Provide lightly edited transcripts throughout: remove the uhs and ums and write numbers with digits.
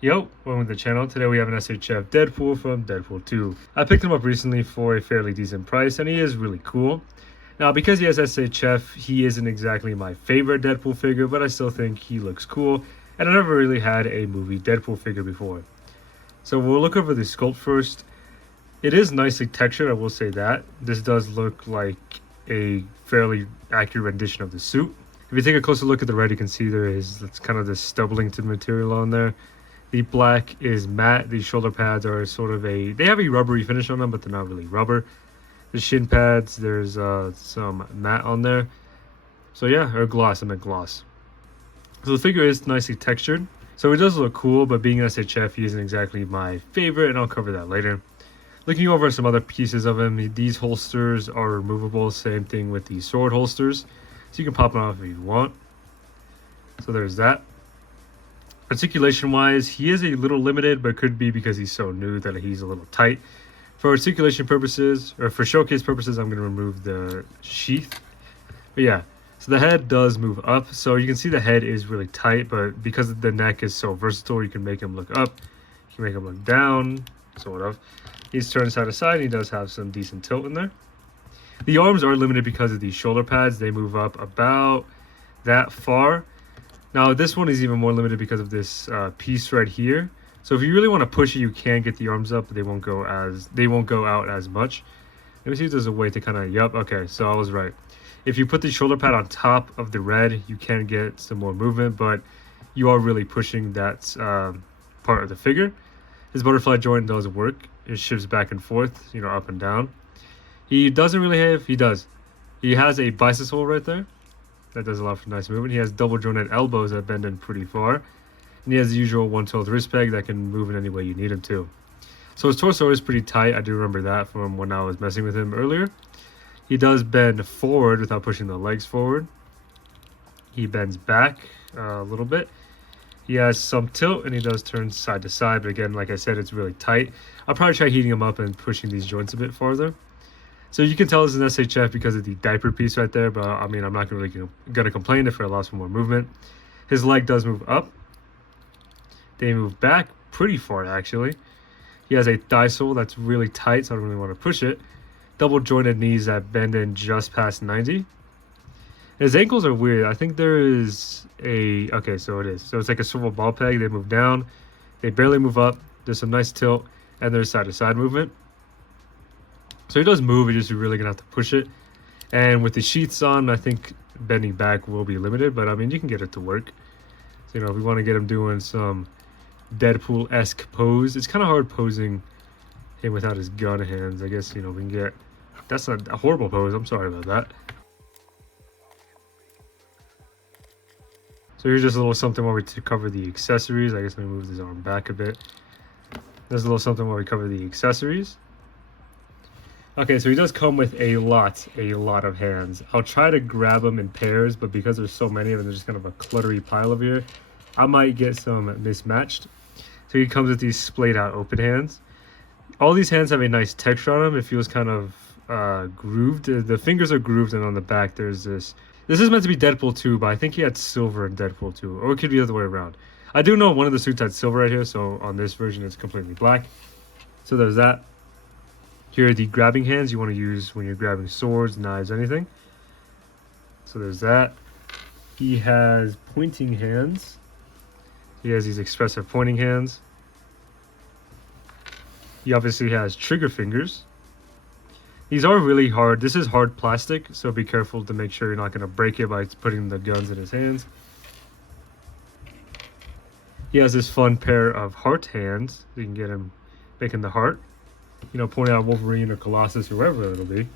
Yo, welcome to the channel. Today we have an SHF Deadpool from Deadpool 2. I picked him up recently for a fairly decent price, and he is really cool. Now, because he has SHF, he isn't exactly my favorite Deadpool figure, but I still think he looks cool, and I never really had a movie Deadpool figure before. So we'll look over the sculpt first. It is nicely textured, I will say that. This does look like a fairly accurate rendition of the suit. If you take a closer look at the red, you can see there is kind of this stubbling to the material on there. The black is matte. The shoulder pads are sort of they have a rubbery finish on them, but they're not really rubber. The shin pads, there's some matte on there. So yeah, or gloss, I meant gloss. So the figure is nicely textured. So it does look cool, but being an SHF, he isn't exactly my favorite, and I'll cover that later. Looking over some other pieces of him, these holsters are removable. Same thing with the sword holsters. So you can pop them off if you want. So there's that. Articulation wise, he is a little limited, but it could be because he's so new that he's a little tight. For articulation purposes, or for showcase purposes, I'm going to remove the sheath. But yeah, so the head does move up. So you can see the head is really tight, but because the neck is so versatile, you can make him look up, you can make him look down, sort of. He's turned side to side, and he does have some decent tilt in there. The arms are limited because of these shoulder pads. They move up about that far. Now this one is even more limited because of this piece right here. So if you really want to push it, you can get the arms up, but they won't go out as much. Let me see if there's a way to kind of, yup, okay, so I was right. If you put the shoulder pad on top of the red, you can get some more movement, but you are really pushing that part of the figure. His butterfly joint does work. It shifts back and forth, you know, up and down. He doesn't really have, he does. He has a biceps hole right there. That does allow for nice movement. He has double jointed elbows that bend in pretty far. And he has the usual 1/12 wrist peg that can move in any way you need him to. So his torso is pretty tight. I do remember that from when I was messing with him earlier. He does bend forward without pushing the legs forward. He bends back a little bit. He has some tilt and he does turn side to side. But again, like I said, it's really tight. I'll probably try heating him up and pushing these joints a bit farther. So you can tell this is an SHF because of the diaper piece right there, but I mean, I'm not really gonna complain if it allows for more movement. His leg does move up. They move back pretty far, actually. He has a thigh sole that's really tight, so I don't really want to push it. Double jointed knees that bend in just past 90. His ankles are weird. I think there is okay, so it is. So it's like a swivel ball peg. They move down. They barely move up. There's some nice tilt, and there's side-to-side movement. So he does move, you're just really gonna have to push it. And with the sheaths on, I think bending back will be limited, but I mean, you can get it to work. So, you know, if we want to get him doing some Deadpool-esque pose, it's kind of hard posing him without his gun hands. I guess, you know, we can get, that's a horrible pose, I'm sorry about that. So here's just a little something while we cover the accessories. I guess let me move this arm back a bit. There's a little something while we cover the accessories. Okay, so he does come with a lot of hands. I'll try to grab them in pairs, but because there's so many of them, there's just kind of a cluttery pile over here. I might get some mismatched. So he comes with these splayed out open hands. All these hands have a nice texture on them. It feels kind of grooved. The fingers are grooved, and on the back there's this. This is meant to be Deadpool 2, but I think he had silver in Deadpool 2, or it could be the other way around. I do know one of the suits had silver right here, so on this version it's completely black. So there's that. Here are the grabbing hands you want to use when you're grabbing swords, knives, anything. So there's that. He has pointing hands. He has these expressive pointing hands. He obviously has trigger fingers. These are really hard. This is hard plastic, so be careful to make sure you're not going to break it by putting the guns in his hands. He has this fun pair of heart hands. You can get him making the heart. You know, pointing out Wolverine or Colossus or whoever it'll be.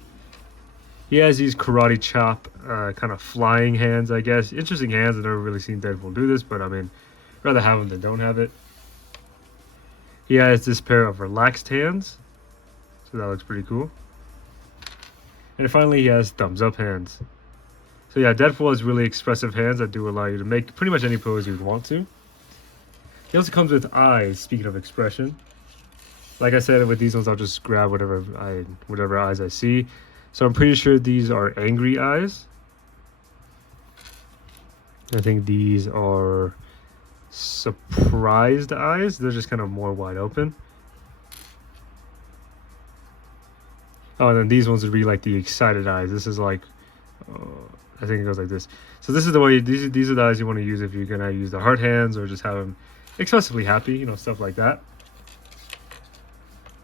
He has these karate chop kind of flying hands, I guess. Interesting hands. I've never really seen Deadpool do this, but I mean, rather have them than don't have it. He has this pair of relaxed hands. So that looks pretty cool. And finally, he has thumbs up hands. So yeah, Deadpool has really expressive hands that do allow you to make pretty much any pose you'd want to. He also comes with eyes, speaking of expression. Like I said, with these ones, I'll just grab whatever eyes I see. So I'm pretty sure these are angry eyes. I think these are surprised eyes. They're just kind of more wide open. Oh, and then these ones would be like the excited eyes. This is like, I think it goes like this. So this is the way, these are the eyes you want to use if you're going to use the heart hands or just have them excessively happy, you know, stuff like that.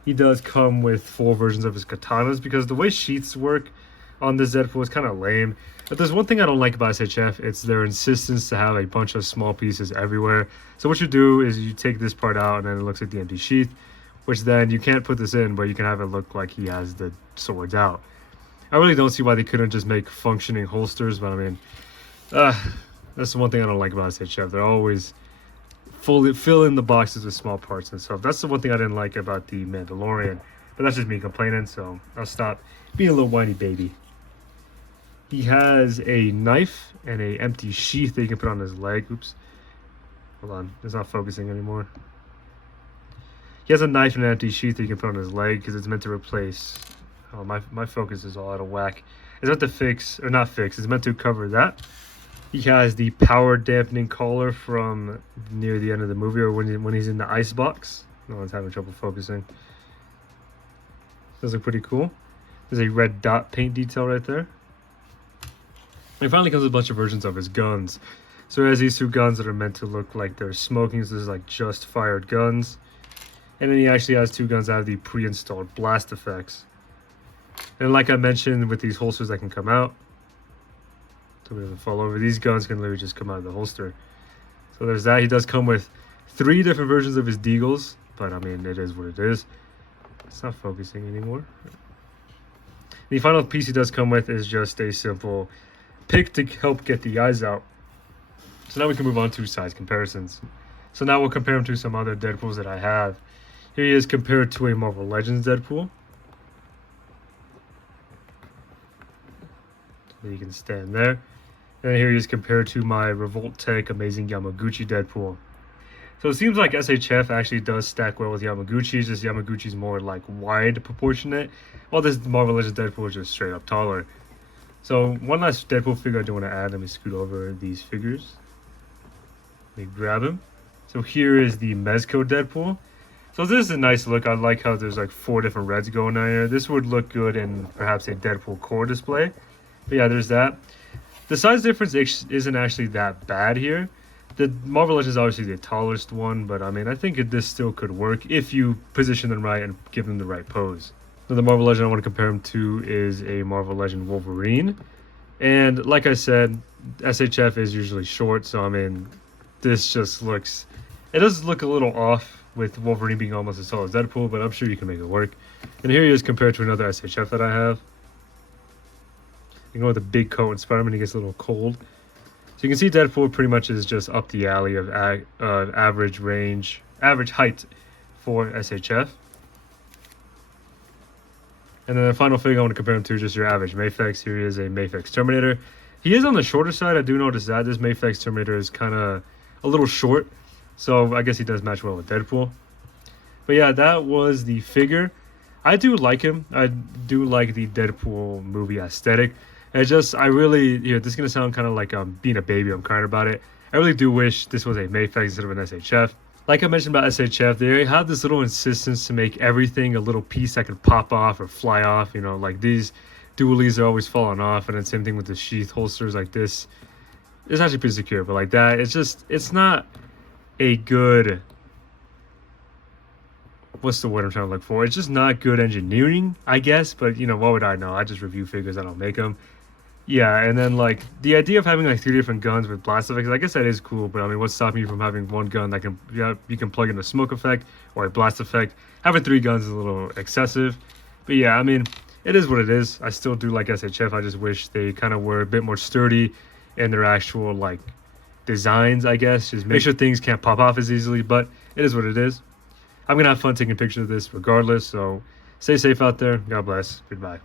He does come with 4 versions of his katanas because the way sheaths work on this Deadpool is kind of lame. But there's one thing I don't like about SHF, it's their insistence to have a bunch of small pieces everywhere. So what you do is you take this part out and then it looks like the empty sheath, which then you can't put this in, but you can have it look like he has the swords out. I really don't see why they couldn't just make functioning holsters, but I mean, that's the one thing I don't like about SHF. They're always fully fill in the boxes with small parts and stuff. That's the one thing I didn't like about the Mandalorian, but that's just me complaining, so I'll stop being a little whiny baby. He has a knife and a empty sheath that you can put on his leg. Oops, hold on, it's not focusing anymore. He has a knife and an empty sheath that you can put on his leg because it's meant to replace. Oh, my focus is all out of whack. It's meant to fix, or not fix, it's meant to cover that. He has the power dampening collar from near the end of the movie, or when he's in the ice box. No one's having trouble focusing. Those look pretty cool. There's a red dot paint detail right there. And finally comes with a bunch of versions of his guns. So he has these 2 guns that are meant to look like they're smoking. So this is like just fired guns. And then he actually has 2 guns that have the pre-installed blast effects. And like I mentioned, with these holsters that can come out, so it doesn't fall over, these guns can literally just come out of the holster. So there's that. He does come with 3 different versions of his deagles, but I mean, it is what it is. It's not focusing anymore. The final piece he does come with is just a simple pick to help get the eyes out. So now we can move on to size comparisons. So now we'll compare him to some other Deadpools that I have. Here he is compared to a Marvel Legends Deadpool. So you can stand there. And here he is compared to my Revolt Tech Amazing Yamaguchi Deadpool. So it seems like SHF actually does stack well with Yamaguchi, just Yamaguchi's more like wide proportionate, while this Marvel Legends Deadpool is just straight up taller. So one last Deadpool figure I do want to add. Let me scoot over these figures. Let me grab him. So here is the Mezco Deadpool. So this is a nice look. I like how there's like 4 different reds going on here. This would look good in perhaps a Deadpool core display. But yeah, there's that. The size difference isn't actually that bad here. The Marvel Legends is obviously the tallest one, but I mean, I think this still could work if you position them right and give them the right pose. Now, the Marvel Legend I want to compare him to is a Marvel Legend Wolverine. And like I said, SHF is usually short, so I mean, this just looks... It does look a little off with Wolverine being almost as tall as Deadpool, but I'm sure you can make it work. And here he is compared to another SHF that I have. You go with a big coat and Spider-Man, he gets a little cold. So you can see Deadpool pretty much is just up the alley of average height for SHF. And then the final figure I want to compare him to is just your average Mafex. Here he is, a Mafex Terminator. He is on the shorter side. I do notice that. This Mafex Terminator is kind of a little short. So I guess he does match well with Deadpool. But yeah, that was the figure. I do like him. I do like the Deadpool movie aesthetic. This is going to sound kind of like being a baby. I'm crying about it. I really do wish this was a Mafex instead of an SHF. Like I mentioned about SHF, they have this little insistence to make everything a little piece that can pop off or fly off. You know, like these dualies are always falling off, and then same thing with the sheath holsters like this. It's actually pretty secure, but like that, it's not a good... What's the word I'm trying to look for? It's just not good engineering, I guess. But, you know, what would I know? I just review figures. I don't make them. Yeah, and then, like, the idea of having, like, 3 different guns with blast effects, I guess that is cool. But, I mean, what's stopping you from having one gun that can, you can plug in a smoke effect or a blast effect? Having 3 guns is a little excessive. But, yeah, I mean, it is what it is. I still do like SHF. I just wish they kind of were a bit more sturdy in their actual, like, designs, I guess. Just make sure things can't pop off as easily. But it is what it is. I'm going to have fun taking pictures of this regardless, so stay safe out there. God bless. Goodbye.